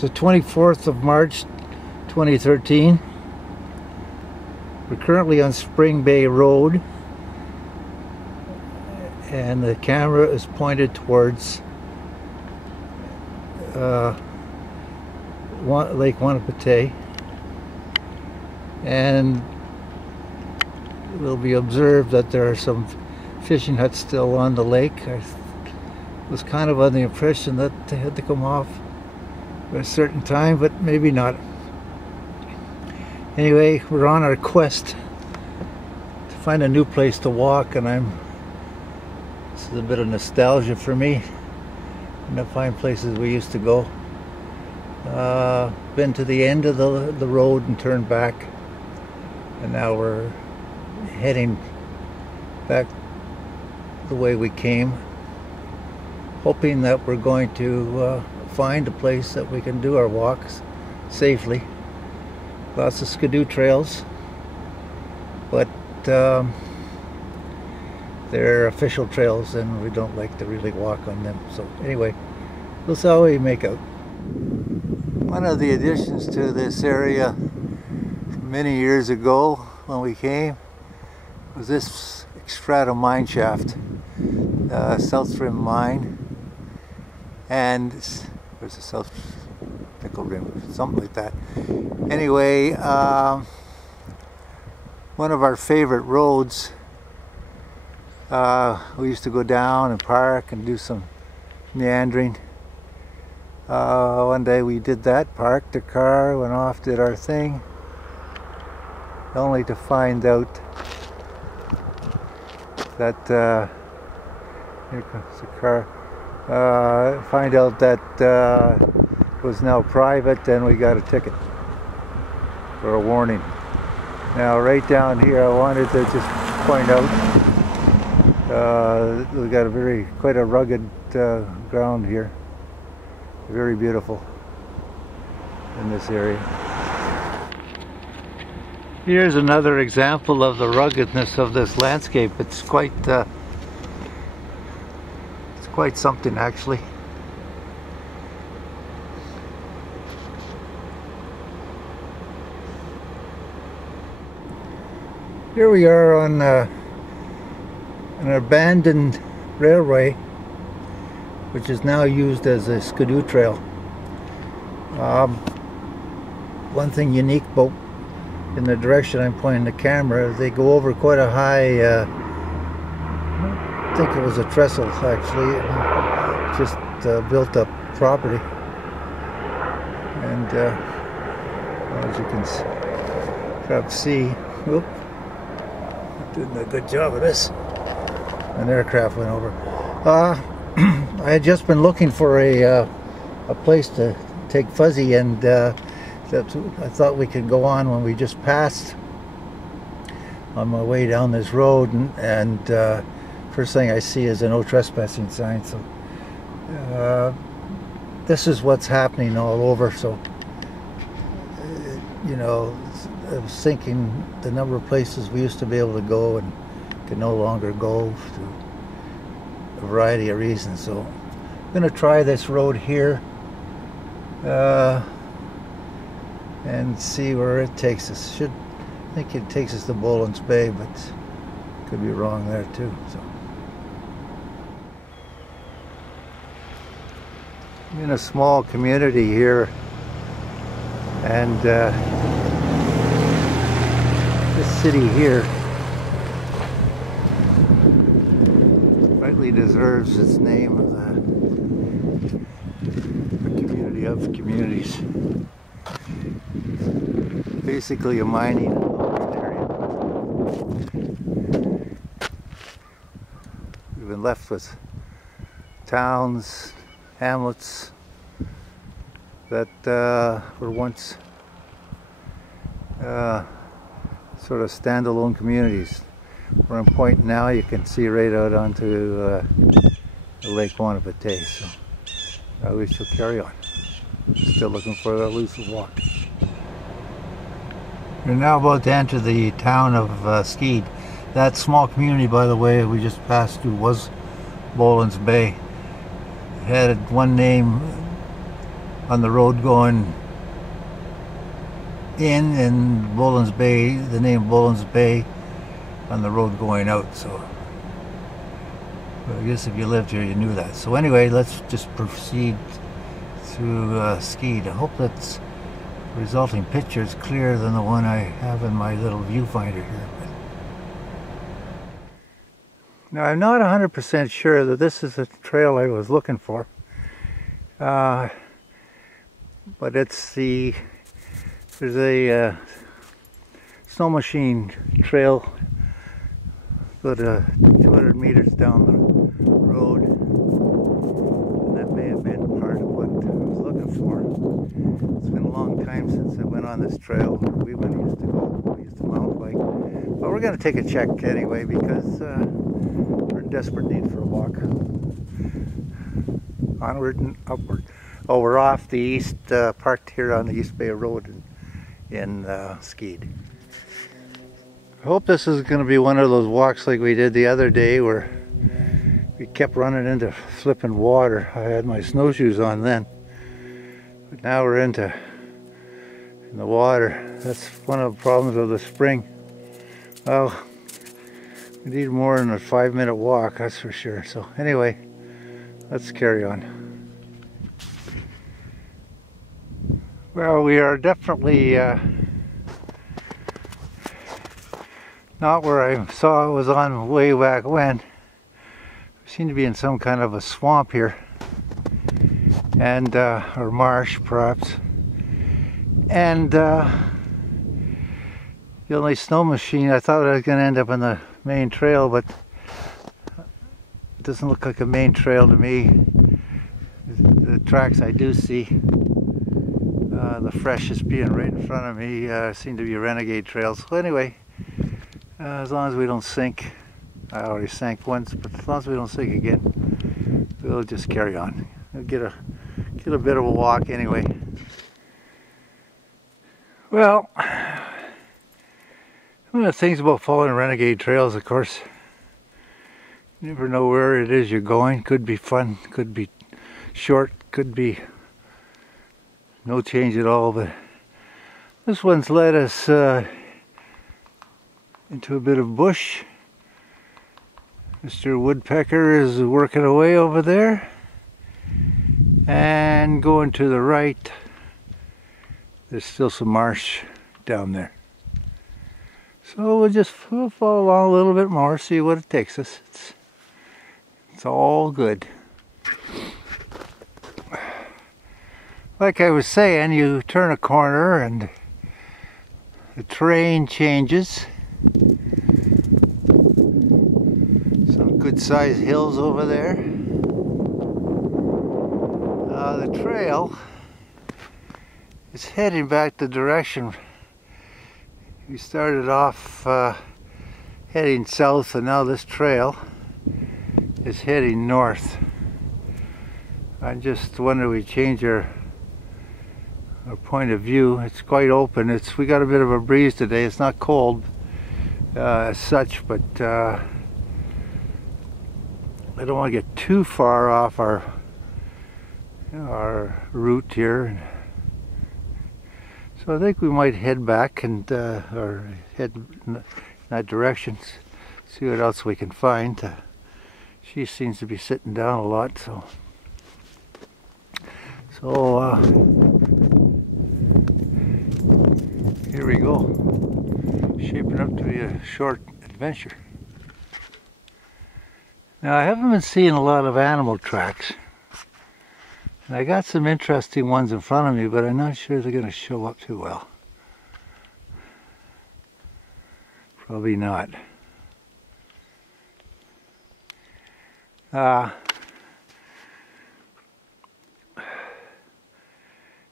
It's the 24th of March 2013. We're currently on Spring Bay Road and the camera is pointed towards Lake Wanapitei, and it will be observed that there are some fishing huts still on the lake. I was kind of on the impression that they had to come off at a certain time, but maybe not. Anyway, we're on our quest to find a new place to walk, and this is a bit of nostalgia for me, and to find places we used to go. Been to the end of the road and turned back, and now we're heading back the way we came, hoping that we're going to find a place that we can do our walks safely. Lots of skidoo trails, but they're official trails and we don't like to really walk on them. So anyway, we'll see how we make out. One of the additions to this area many years ago when we came was this Xstrata mine shaft, South Rim Mine, and there's a South Nickel Rim, something like that. Anyway, one of our favorite roads. We used to go down and park and do some meandering. One day we did that, parked the car, went off, did our thing, only to find out that here comes the car. Find out that it was now private, and we got a ticket or a warning. Now right down here I wanted to just point out we got quite a rugged ground here. Very beautiful in this area. Here's another example of the ruggedness of this landscape. It's quite something, actually. Here we are on an abandoned railway, which is now used as a skidoo trail. One thing unique about in the direction I'm pointing the camera, they go over quite a high, I think it was a trestle actually, just built up property. And as you can perhaps see, whoop, doing a good job of this. An aircraft went over. I had just been looking for a place to take Fuzzy, and I thought we could go on when we just passed on my way down this road, and first thing I see is a no trespassing sign. So this is what's happening all over. So you know, I was thinking the number of places we used to be able to go and can no longer go through a variety of reasons. So I'm going to try this road here and see where it takes us. I think it takes us to Boland's Bay, but could be wrong there too. So I'm in a small community here, and this city here rightly deserves its name of the community of communities. Basically a mining area. We've been left with towns, hamlets that were once sort of standalone communities. Where I'm pointing now, you can see right out onto Lake Wanapitei. So we shall carry on. Still looking for the elusive walk. We're now about to enter the town of Skeid. That small community, by the way, we just passed through was Boland's Bay. It had one name on the road going in Bullens Bay, the name Bullens Bay, on the road going out. So I guess if you lived here you knew that. So anyway, let's just proceed through Skeed. I hope that the resulting picture is clearer than the one I have in my little viewfinder here. Now I'm not 100% sure that this is the trail I was looking for, but it's there's a snow machine trail about 200 meters down the road, and that may have been part of what I was looking for. It's been a long time since I went on this trail. We used to mountain bike, but we're going to take a check anyway because we're in desperate need for a walk. Onward and upward. Oh, we're off the east, parked here on the East Bay Road in Skeed. I hope this is going to be one of those walks like we did the other day where we kept running into flipping water. I had my snowshoes on then, but now we're in the water. That's one of the problems of the spring. Well, we need more than a 5-minute walk, that's for sure. So anyway, let's carry on. Well, we are definitely not where I saw it was on way back when. We seem to be in some kind of a swamp here, and or marsh perhaps. And the only snow machine, I thought I was going to end up on the main trail, but it doesn't look like a main trail to me. The tracks I do see, the freshest being right in front of me, seem to be renegade trails. So anyway, as long as we don't sink, I already sank once, but as long as we don't sink again, we'll just carry on. We'll get a bit of a walk anyway. Well, one of the things about following renegade trails, of course, you never know where it is you're going. Could be fun, could be short, could be no change at all, but this one's led us into a bit of bush. Mr. Woodpecker is working away over there, and going to the right there's still some marsh down there. So we'll follow along a little bit more, see what it takes us. It's all good. Like I was saying, you turn a corner and the terrain changes. Some good sized hills over there. The trail is heading back the direction we started off, heading south, and now this trail is heading north. I just wonder we change our point of view. It's quite open. We got a bit of a breeze today. It's not cold as such, but I don't want to get too far off our route here. So I think we might head back and or head in that direction, see what else we can find. She seems to be sitting down a lot, so here we go. Shaping up to be a short adventure. Now I haven't been seeing a lot of animal tracks. And I got some interesting ones in front of me, but I'm not sure they're going to show up too well. Probably not.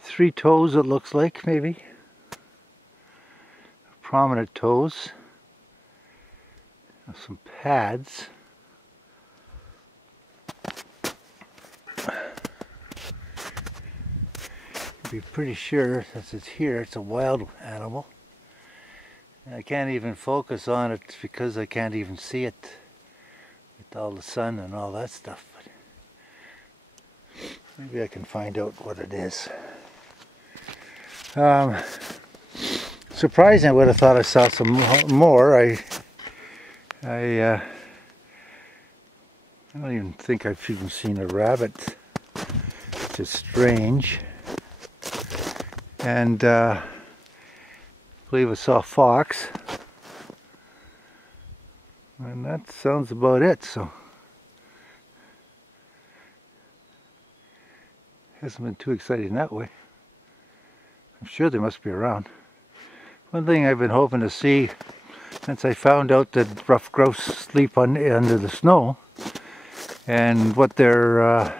Three toes, it looks like, maybe. Prominent toes. Some pads. Be pretty sure, since it's here, it's a wild animal. And I can't even focus on it because I can't even see it with all the sun and all that stuff. But maybe I can find out what it is. Surprising, I would have thought I saw some more. I don't even think I've even seen a rabbit, which is strange. And I believe I saw a fox. And that sounds about it, so. Hasn't been too exciting that way. I'm sure they must be around. One thing I've been hoping to see since I found out that ruffed grouse sleep under the snow, and what their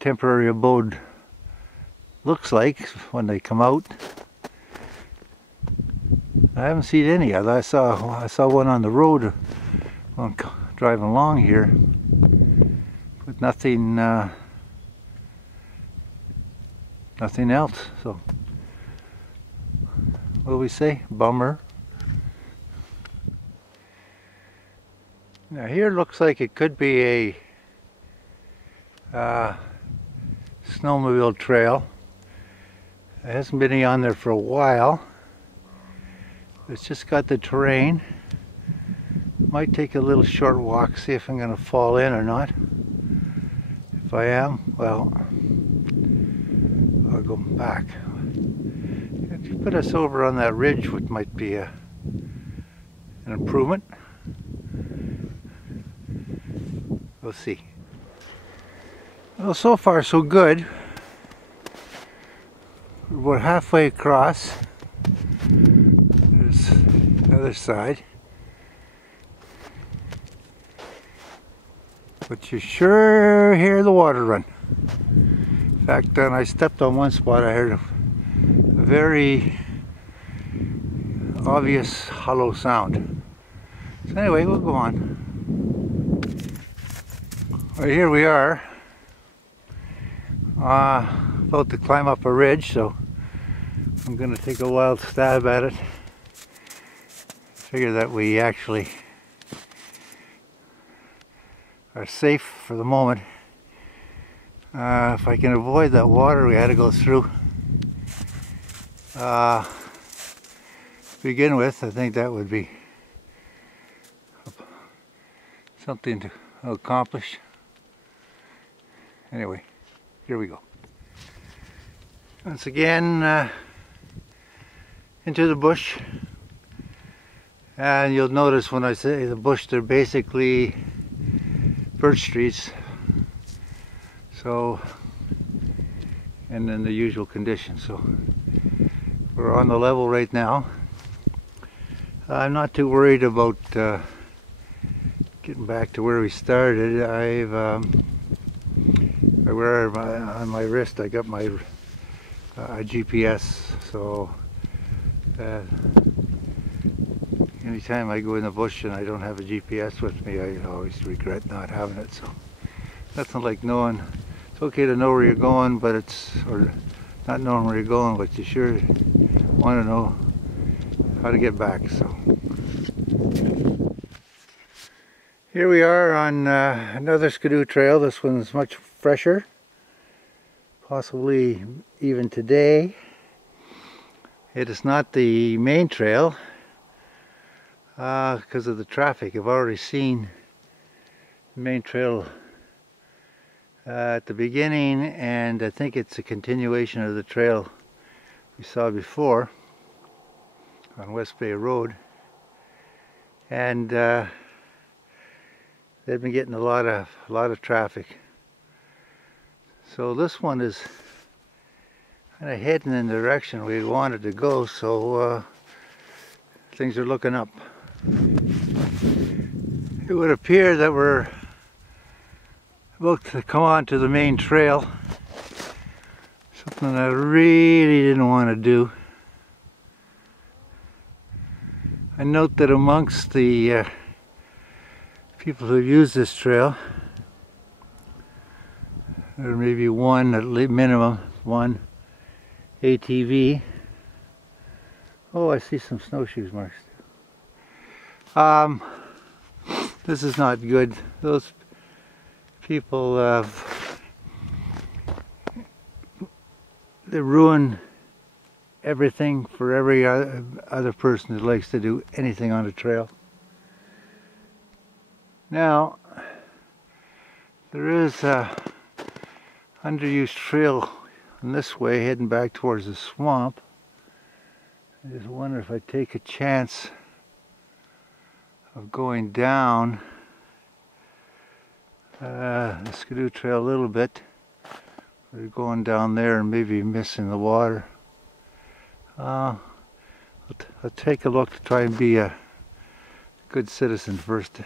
temporary abode looks like when they come out. I haven't seen any. I saw one on the road when driving along here, but nothing else. So what do we say? Bummer. Now here looks like it could be a snowmobile trail. There hasn't been any on there for a while. It's just got the terrain. Might take a little short walk, see if I'm going to fall in or not. If I am, well, I'll go back. If you put us over on that ridge, which might be an improvement. We'll see. Well, so far so good. We're halfway across. There's the other side. But you sure hear the water run. In fact, when I stepped on one spot, I heard a very obvious hollow sound. So anyway, we'll go on. Well, here we are. About to climb up a ridge, so I'm going to take a wild stab at it. Figure that we actually are safe for the moment. If I can avoid that water we had to go through to begin with, I think that would be something to accomplish. Anyway, here we go. Once again, into the bush. And you'll notice when I say the bush, they're basically birch trees. So, and in the usual conditions. So, we're on the level right now. I'm not too worried about getting back to where we started. I wear on my wrist, I got my GPS, so anytime I go in the bush and I don't have a GPS with me, I always regret not having it. So nothing like knowing. It's okay to know where you're going, but or not knowing where you're going, but you sure want to know how to get back. So here we are on another Skidoo trail. This one's much fresher, possibly even today. It is not the main trail because of the traffic. I've already seen the main trail at the beginning, and I think it's a continuation of the trail we saw before on West Bay Road. And they've been getting a lot of traffic. So this one is kind of heading in the direction we wanted to go, so things are looking up. It would appear that we're about to come on to the main trail. Something I really didn't want to do. I note that amongst the people who use this trail, there may be one, at least minimum, one ATV. Oh, I see some snowshoes marks too. This is not good. Those people, they ruin everything for every other person who likes to do anything on a trail. Now, there is a underused trail in this way heading back towards the swamp. I just wonder if I take a chance of going down the Skidoo Trail a little bit. We're going down there and maybe missing the water. I'll take a look to try and be a good citizen first.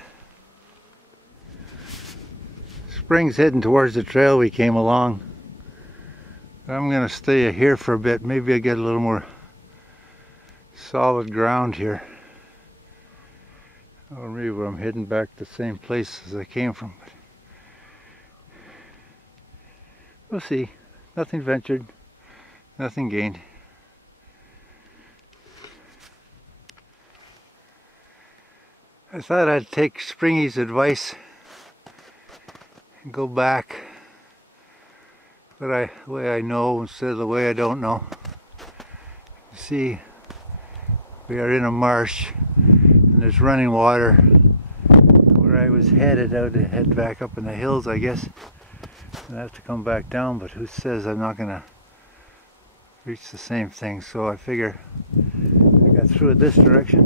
Spring's heading towards the trail we came along. I'm going to stay here for a bit. Maybe I get a little more solid ground here. Or maybe I'm heading back to the same place as I came from. We'll see. Nothing ventured, nothing gained. I thought I'd take Springy's advice and go back the way I know instead of the way I don't know. You see, we are in a marsh and there's running water where I was headed. I would head back up in the hills, I guess. I have to come back down, but who says I'm not going to reach the same thing? So I figure I got through it this direction.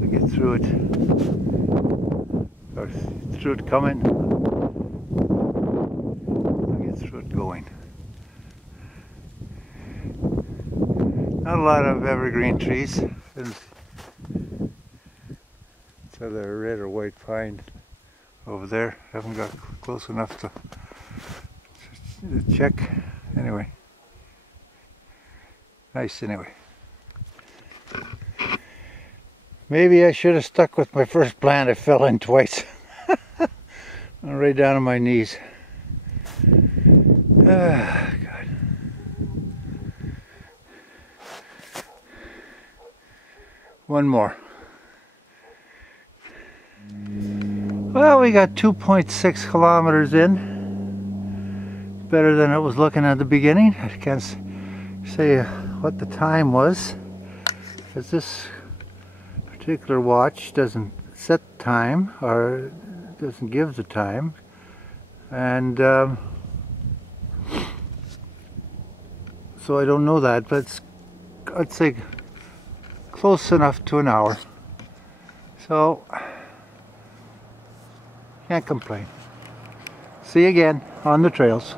I get through it, or through it coming. I get through it going. Not a lot of evergreen trees. It's either red or white pine over there. Haven't got close enough to check. Anyway, nice anyway. Maybe I should have stuck with my first plan. I fell in twice. I'm right down on my knees. Ah, God. One more. Well, we got 2.6 kilometers in. Better than it was looking at the beginning. I can't say what the time was, because this particular watch doesn't set time, or doesn't give the time. And so I don't know that, but it's, I'd say close enough to an hour. So can't complain. See you again on the trails.